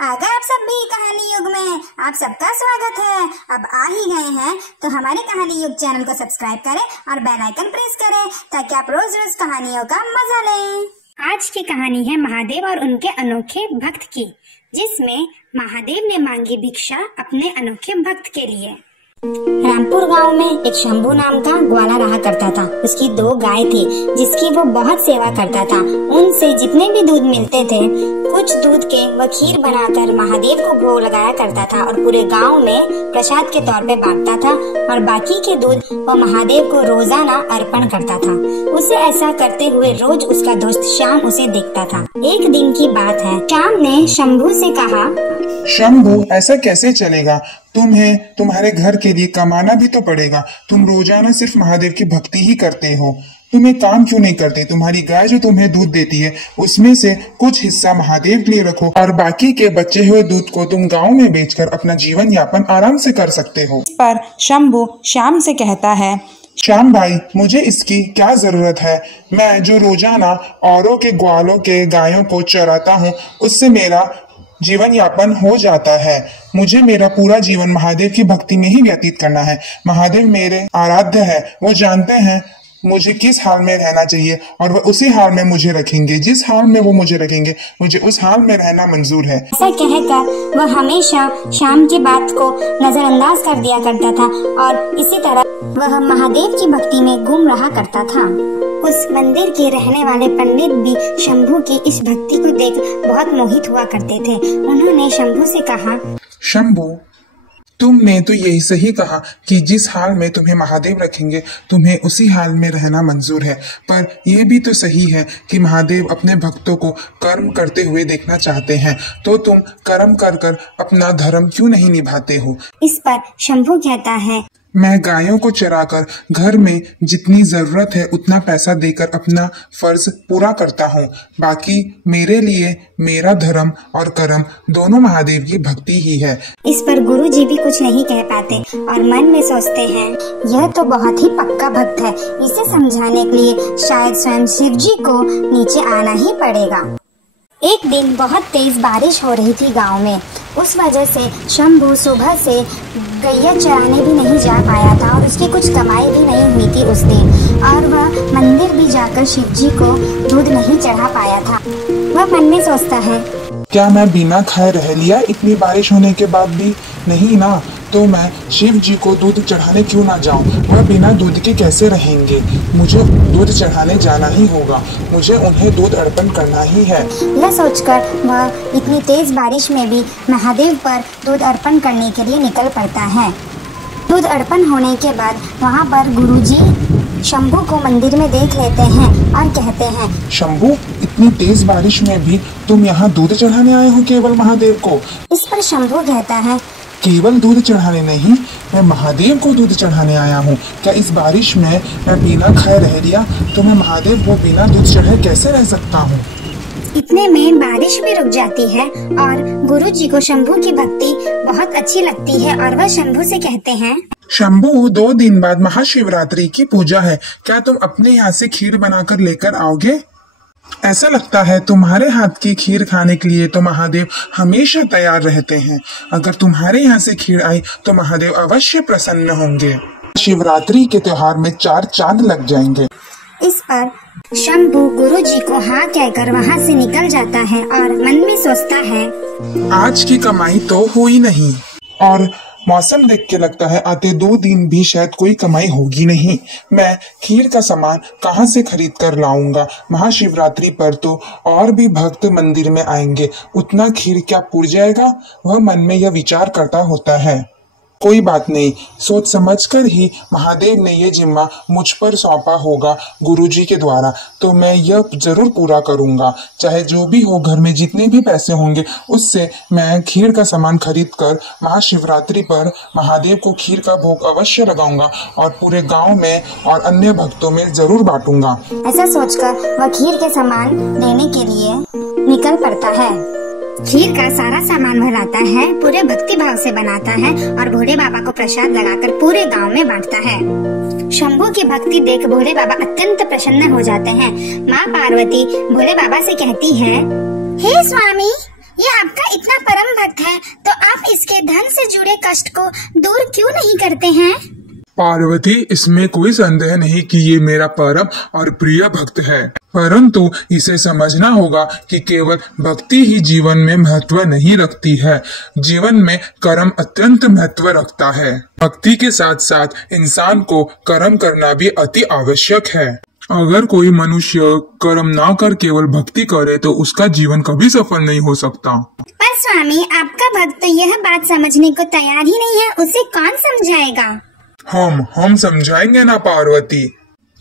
अगर आप सब भी कहानी युग में आप सबका स्वागत है। अब आ ही गए हैं तो हमारे कहानी युग चैनल को सब्सक्राइब करें और बेल आइकन प्रेस करें ताकि आप रोज रोज कहानियों का मजा लें। आज की कहानी है महादेव और उनके अनोखे भक्त की, जिसमें महादेव ने मांगी भिक्षा अपने अनोखे भक्त के लिए। रामपुर गांव में एक शंभू नाम का ग्वाला रहा करता था। उसकी 2 गाय थी जिसकी वो बहुत सेवा करता था। उनसे जितने भी दूध मिलते थे कुछ दूध के वह खीर बनाकर महादेव को भोग लगाया करता था और पूरे गांव में प्रसाद के तौर पे बांटता था और बाकी के दूध वह महादेव को रोजाना अर्पण करता था। उसे ऐसा करते हुए रोज उसका दोस्त श्याम उसे देखता था। एक दिन की बात है, श्याम ने शंभू से कहा, शंभू ऐसा कैसे चलेगा? तुम्हें तुम्हारे घर के लिए कमाना भी तो पड़ेगा। तुम रोजाना सिर्फ महादेव की भक्ति ही करते हो, तुम एक काम क्यों नहीं करते? तुम्हारी गाय जो तुम्हें दूध देती है उसमें से कुछ हिस्सा महादेव के लिए रखो और बाकी के बचे हुए दूध को तुम गांव में बेचकर अपना जीवन यापन आराम से कर सकते हो। इस पर शंभू श्याम से कहता है, श्याम भाई, मुझे इसकी क्या जरूरत है? मैं जो रोजाना औरों के ग्वालों के गायों को चराता हूँ उससे मेरा जीवन यापन हो जाता है। मुझे मेरा पूरा जीवन महादेव की भक्ति में ही व्यतीत करना है। महादेव मेरे आराध्य है, वो जानते हैं मुझे किस हाल में रहना चाहिए और वह उसी हाल में मुझे रखेंगे। जिस हाल में वो मुझे रखेंगे मुझे उस हाल में रहना मंजूर है। ऐसा कहकर वह हमेशा श्याम की बात को नजरअंदाज कर दिया करता था और इसी तरह वह महादेव की भक्ति में गुम रहा करता था। उस मंदिर के रहने वाले पंडित भी शंभू की इस भक्ति को देख बहुत मोहित हुआ करते थे। उन्होंने शंभू से कहा, शंभू, तुमने तो यही सही कहा कि जिस हाल में तुम्हें महादेव रखेंगे तुम्हें उसी हाल में रहना मंजूर है, पर यह भी तो सही है कि महादेव अपने भक्तों को कर्म करते हुए देखना चाहते हैं, तो तुम कर्म कर कर अपना धर्म क्यों नहीं निभाते हो? इस पर शंभू कहता है, मैं गायों को चराकर घर में जितनी जरूरत है उतना पैसा देकर अपना फर्ज पूरा करता हूँ। बाकी मेरे लिए मेरा धर्म और कर्म दोनों महादेव की भक्ति ही है। इस पर गुरुजी भी कुछ नहीं कह पाते और मन में सोचते हैं, यह तो बहुत ही पक्का भक्त है, इसे समझाने के लिए शायद स्वयं शिव जी को नीचे आना ही पड़ेगा। एक दिन बहुत तेज बारिश हो रही थी गांव में। उस वजह से शंभू सुबह से गैया चराने भी नहीं जा पाया था और उसकी कुछ कमाई भी नहीं हुई थी उस दिन, और वह मंदिर भी जाकर शिव जी को दूध नहीं चढ़ा पाया था। वह मन में सोचता है, क्या मैं बिना खाए रह लिया इतनी बारिश होने के बाद भी? नहीं ना, तो मैं शिव जी को दूध चढ़ाने क्यों ना जाऊं? वह बिना दूध के कैसे रहेंगे? मुझे दूध चढ़ाने जाना ही होगा, मुझे उन्हें दूध अर्पण करना ही है। यह सोचकर वह इतनी तेज बारिश में भी महादेव पर दूध अर्पण करने के लिए निकल पड़ता है। दूध अर्पण होने के बाद वहाँ पर गुरुजी शंभू को मंदिर में देख लेते हैं और कहते हैं, शंभू, इतनी तेज बारिश में भी तुम यहाँ दूध चढ़ाने आए हो केवल महादेव को? इस पर शंभू कहता है, केवल दूध चढ़ाने नहीं, मैं महादेव को दूध चढ़ाने आया हूँ। क्या इस बारिश में मैं बिना खाए रह लिया तो मैं महादेव को बिना दूध चढ़े कैसे रह सकता हूँ? इतने में बारिश भी रुक जाती है और गुरुजी को शंभू की भक्ति बहुत अच्छी लगती है और वह शंभू से कहते हैं, शंभू, 2 दिन बाद महाशिवरात्रि की पूजा है, क्या तुम अपने यहाँ से खीर बनाकर लेकर आओगे? ऐसा लगता है तुम्हारे हाथ की खीर खाने के लिए तो महादेव हमेशा तैयार रहते हैं। अगर तुम्हारे यहाँ से खीर आई तो महादेव अवश्य प्रसन्न होंगे। शिवरात्रि के त्योहार में 4 चांद लग जाएंगे। इस पर शंभू गुरुजी को हाँ कहकर वहाँ से निकल जाता है और मन में सोचता है, आज की कमाई तो हुई नहीं और मौसम देख के लगता है आते 2 दिन भी शायद कोई कमाई होगी नहीं। मैं खीर का सामान कहाँ से खरीद कर लाऊंगा? महाशिवरात्रि पर तो और भी भक्त मंदिर में आएंगे, उतना खीर क्या पुर जाएगा? वह मन में यह विचार करता होता है। कोई बात नहीं, सोच समझकर ही महादेव ने ये जिम्मा मुझ पर सौंपा होगा गुरुजी के द्वारा, तो मैं यह जरूर पूरा करूंगा। चाहे जो भी हो, घर में जितने भी पैसे होंगे उससे मैं खीर का सामान खरीद कर महाशिवरात्रि पर महादेव को खीर का भोग अवश्य लगाऊंगा और पूरे गांव में और अन्य भक्तों में जरूर बांटूंगा। ऐसा सोचकर वह खीर के सामान लेने के लिए निकल पड़ता है। खीर का सारा सामान वह लाता है, पूरे भक्ति भाव से बनाता है और भोले बाबा को प्रसाद लगाकर पूरे गांव में बांटता है। शंभू की भक्ति देख भोले बाबा अत्यंत प्रसन्न हो जाते हैं। माँ पार्वती भोले बाबा से कहती है, हे स्वामी, ये आपका इतना परम भक्त है तो आप इसके धन से जुड़े कष्ट को दूर क्यों नहीं करते हैं? पार्वती, इसमें कोई संदेह नहीं कि ये मेरा परम और प्रिय भक्त है, परंतु इसे समझना होगा कि केवल भक्ति ही जीवन में महत्व नहीं रखती है। जीवन में कर्म अत्यंत महत्व रखता है। भक्ति के साथ साथ इंसान को कर्म करना भी अति आवश्यक है। अगर कोई मनुष्य कर्म ना कर केवल भक्ति करे तो उसका जीवन कभी सफल नहीं हो सकता। पर स्वामी, आपका भक्त तो यह बात समझने को तैयार ही नहीं है, उसे कौन समझाएगा? हम समझाएंगे ना पार्वती,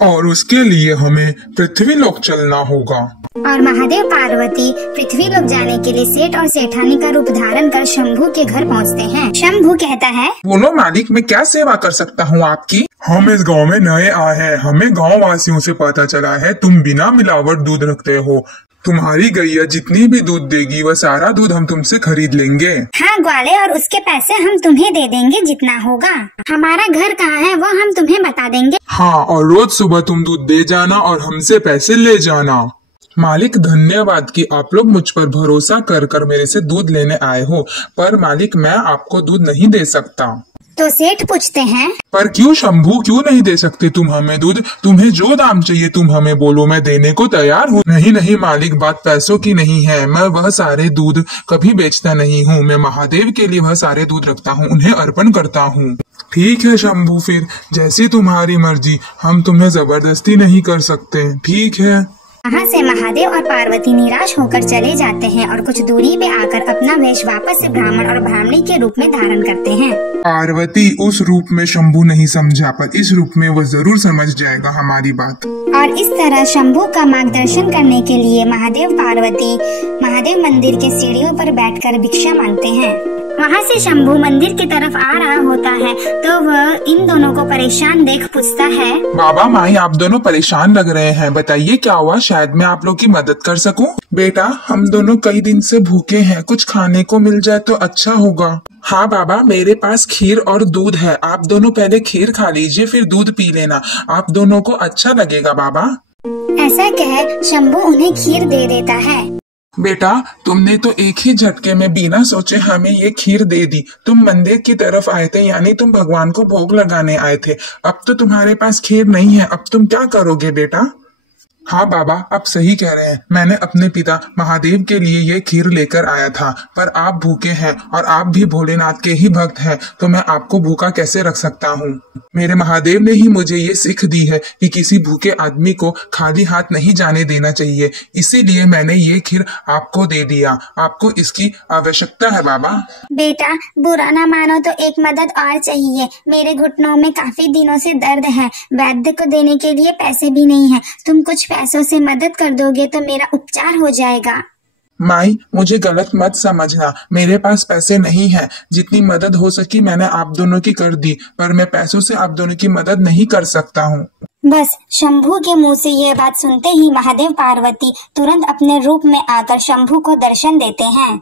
और उसके लिए हमें पृथ्वी लोक चलना होगा। और महादेव पार्वती पृथ्वी लोक जाने के लिए सेठ और सेठानी का रूप धारण कर शंभू के घर पहुंचते हैं। शंभू कहता है, बोलो मालिक, मैं क्या सेवा कर सकता हूँ आपकी? हम इस गांव में नए आए हैं, हमें गांव वासियों से पता चला है तुम बिना मिलावट दूध रखते हो। तुम्हारी गैया जितनी भी दूध देगी वह सारा दूध हम तुमसे खरीद लेंगे। हाँ ग्वाले, और उसके पैसे हम तुम्हें दे देंगे जितना होगा। हमारा घर कहाँ है वो हम तुम्हें बता देंगे। हाँ, और रोज सुबह तुम दूध दे जाना और हमसे पैसे ले जाना। मालिक, धन्यवाद कि आप लोग मुझ पर भरोसा कर मेरे से दूध लेने आए हो, पर मालिक मैं आपको दूध नहीं दे सकता। तो सेठ पूछते हैं, पर क्यों शंभू, क्यों नहीं दे सकते तुम हमें दूध? तुम्हें जो दाम चाहिए तुम हमें बोलो, मैं देने को तैयार हूँ। नहीं मालिक, बात पैसों की नहीं है, मैं वह सारे दूध कभी बेचता नहीं हूँ। मैं महादेव के लिए वह सारे दूध रखता हूँ, उन्हें अर्पण करता हूँ। ठीक है शंभू, फिर जैसी तुम्हारी मर्जी, हम तुम्हें जबरदस्ती नहीं कर सकते। ठीक है। वहाँ से महादेव और पार्वती निराश होकर चले जाते हैं और कुछ दूरी पे आकर अपना वेश वापस से ब्राह्मण और ब्राह्मणी के रूप में धारण करते हैं। पार्वती, उस रूप में शंभू नहीं समझा, पर इस रूप में वो जरूर समझ जाएगा हमारी बात। और इस तरह शंभू का मार्गदर्शन करने के लिए महादेव पार्वती महादेव मंदिर के सीढ़ियों पर बैठकर भिक्षा मांगते हैं। वहाँ से शंभू मंदिर की तरफ आ रहा होता है तो वह इन दोनों को परेशान देख पूछता है, बाबा माई, आप दोनों परेशान लग रहे हैं, बताइए क्या हुआ, शायद मैं आप लोग की मदद कर सकूं। बेटा, हम दोनों कई दिन से भूखे हैं, कुछ खाने को मिल जाए तो अच्छा होगा। हाँ बाबा, मेरे पास खीर और दूध है, आप दोनों पहले खीर खा लीजिए फिर दूध पी लेना, आप दोनों को अच्छा लगेगा बाबा। ऐसा कह शंभू उन्हें खीर दे देता है। बेटा, तुमने तो एक ही झटके में बिना सोचे हमें ये खीर दे दी। तुम मंदिर की तरफ आए थे, यानी तुम भगवान को भोग लगाने आए थे। अब तो तुम्हारे पास खीर नहीं है, अब तुम क्या करोगे बेटा? हाँ बाबा, आप सही कह रहे हैं, मैंने अपने पिता महादेव के लिए ये खीर लेकर आया था, पर आप भूखे हैं और आप भी भोलेनाथ के ही भक्त हैं, तो मैं आपको भूखा कैसे रख सकता हूँ। मेरे महादेव ने ही मुझे ये सीख दी है कि किसी भूखे आदमी को खाली हाथ नहीं जाने देना चाहिए, इसीलिए मैंने ये खीर आपको दे दिया। आपको इसकी आवश्यकता है बाबा। बेटा, बुरा ना मानो तो एक मदद और चाहिए। मेरे घुटनों में काफी दिनों से दर्द है, वैद्य को देने के लिए पैसे भी नहीं है। तुम कुछ पैसों से मदद कर दोगे तो मेरा उपचार हो जाएगा। माई, मुझे गलत मत समझना, मेरे पास पैसे नहीं हैं। जितनी मदद हो सकी मैंने आप दोनों की कर दी, पर मैं पैसों से आप दोनों की मदद नहीं कर सकता हूँ। बस शंभू के मुंह से यह बात सुनते ही महादेव पार्वती तुरंत अपने रूप में आकर शंभू को दर्शन देते हैं।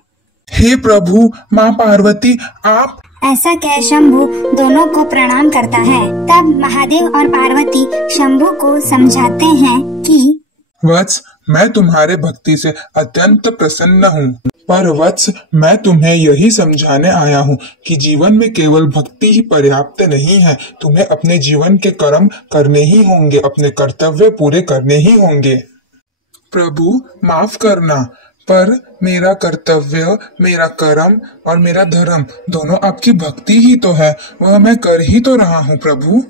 हे प्रभु, माँ पार्वती, आप। ऐसा कह शंभू दोनों को प्रणाम करता है। तब महादेव और पार्वती शंभू को समझाते हैं कि वत्स, मैं तुम्हारे भक्ति से अत्यंत प्रसन्न हूँ, पर वत्स, मैं तुम्हें यही समझाने आया हूँ कि जीवन में केवल भक्ति ही पर्याप्त नहीं है। तुम्हें अपने जीवन के कर्म करने ही होंगे, अपने कर्तव्य पूरे करने ही होंगे। प्रभु माफ करना, पर मेरा कर्तव्य, मेरा कर्म और मेरा धर्म दोनों आपकी भक्ति ही तो है, वह मैं कर ही तो रहा हूँ प्रभु।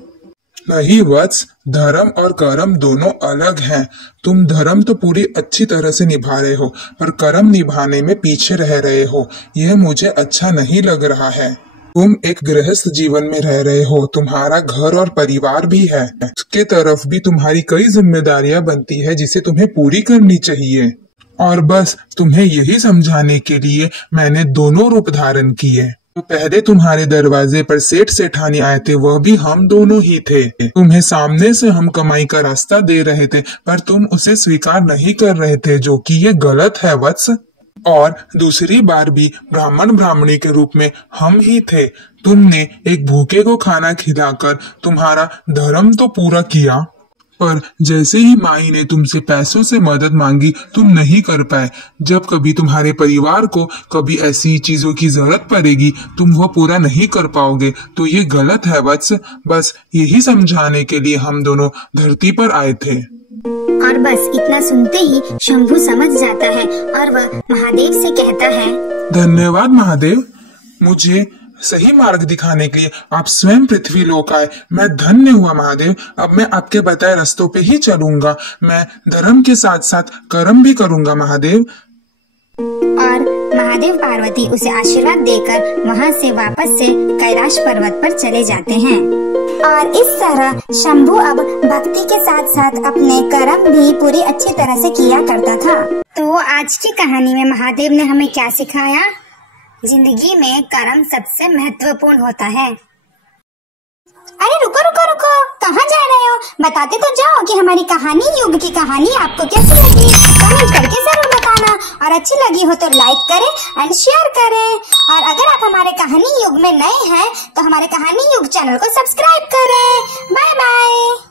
नहीं वत्स, धर्म और कर्म दोनों अलग हैं। तुम धर्म तो पूरी अच्छी तरह से निभा रहे हो, पर कर्म निभाने में पीछे रह रहे हो। यह मुझे अच्छा नहीं लग रहा है। तुम एक गृहस्थ जीवन में रह रहे हो, तुम्हारा घर और परिवार भी है, उसके तरफ भी तुम्हारी कई जिम्मेदारियां बनती है जिसे तुम्हें पूरी करनी चाहिए। और बस तुम्हें यही समझाने के लिए मैंने दोनों रूप धारण किए। तो पहले तुम्हारे दरवाजे पर सेठ सेठानी आए थे, वह भी हम दोनों ही थे। तुम्हें सामने से हम कमाई का रास्ता दे रहे थे, पर तुम उसे स्वीकार नहीं कर रहे थे, जो कि ये गलत है वत्स। और दूसरी बार भी ब्राह्मण ब्राह्मणी के रूप में हम ही थे। तुमने एक भूखे को खाना खिलाकर तुम्हारा धर्म तो पूरा किया, पर जैसे ही माई ने तुमसे पैसों से मदद मांगी तुम नहीं कर पाए। जब कभी तुम्हारे परिवार को कभी ऐसी चीजों की जरूरत पड़ेगी तुम वो पूरा नहीं कर पाओगे, तो ये गलत है वत्स। बस यही समझाने के लिए हम दोनों धरती पर आए थे। और बस इतना सुनते ही शंभू समझ जाता है और वह महादेव से कहता है, धन्यवाद महादेव, मुझे सही मार्ग दिखाने के लिए आप स्वयं पृथ्वी लोक आए। मैं धन्य हुआ महादेव। अब मैं आपके बताए रास्तों पे ही चलूंगा। मैं धर्म के साथ साथ कर्म भी करूंगा महादेव। और महादेव पार्वती उसे आशीर्वाद देकर वहां से वापस से कैलाश पर्वत पर चले जाते हैं। और इस तरह शंभू अब भक्ति के साथ साथ अपने कर्म भी पूरी अच्छी तरह से किया करता था। तो आज की कहानी में महादेव ने हमें क्या सिखाया? जिंदगी में कर्म सबसे महत्वपूर्ण होता है। अरे रुको रुको रुको, कहाँ जा रहे हो? बताते तो जाओ कि हमारी कहानी युग की कहानी आपको कैसी लगी, कमेंट करके जरूर बताना। और अच्छी लगी हो तो लाइक करें एंड शेयर करें। और अगर आप हमारे कहानी युग में नए हैं तो हमारे कहानी युग चैनल को सब्सक्राइब करें। Bye bye.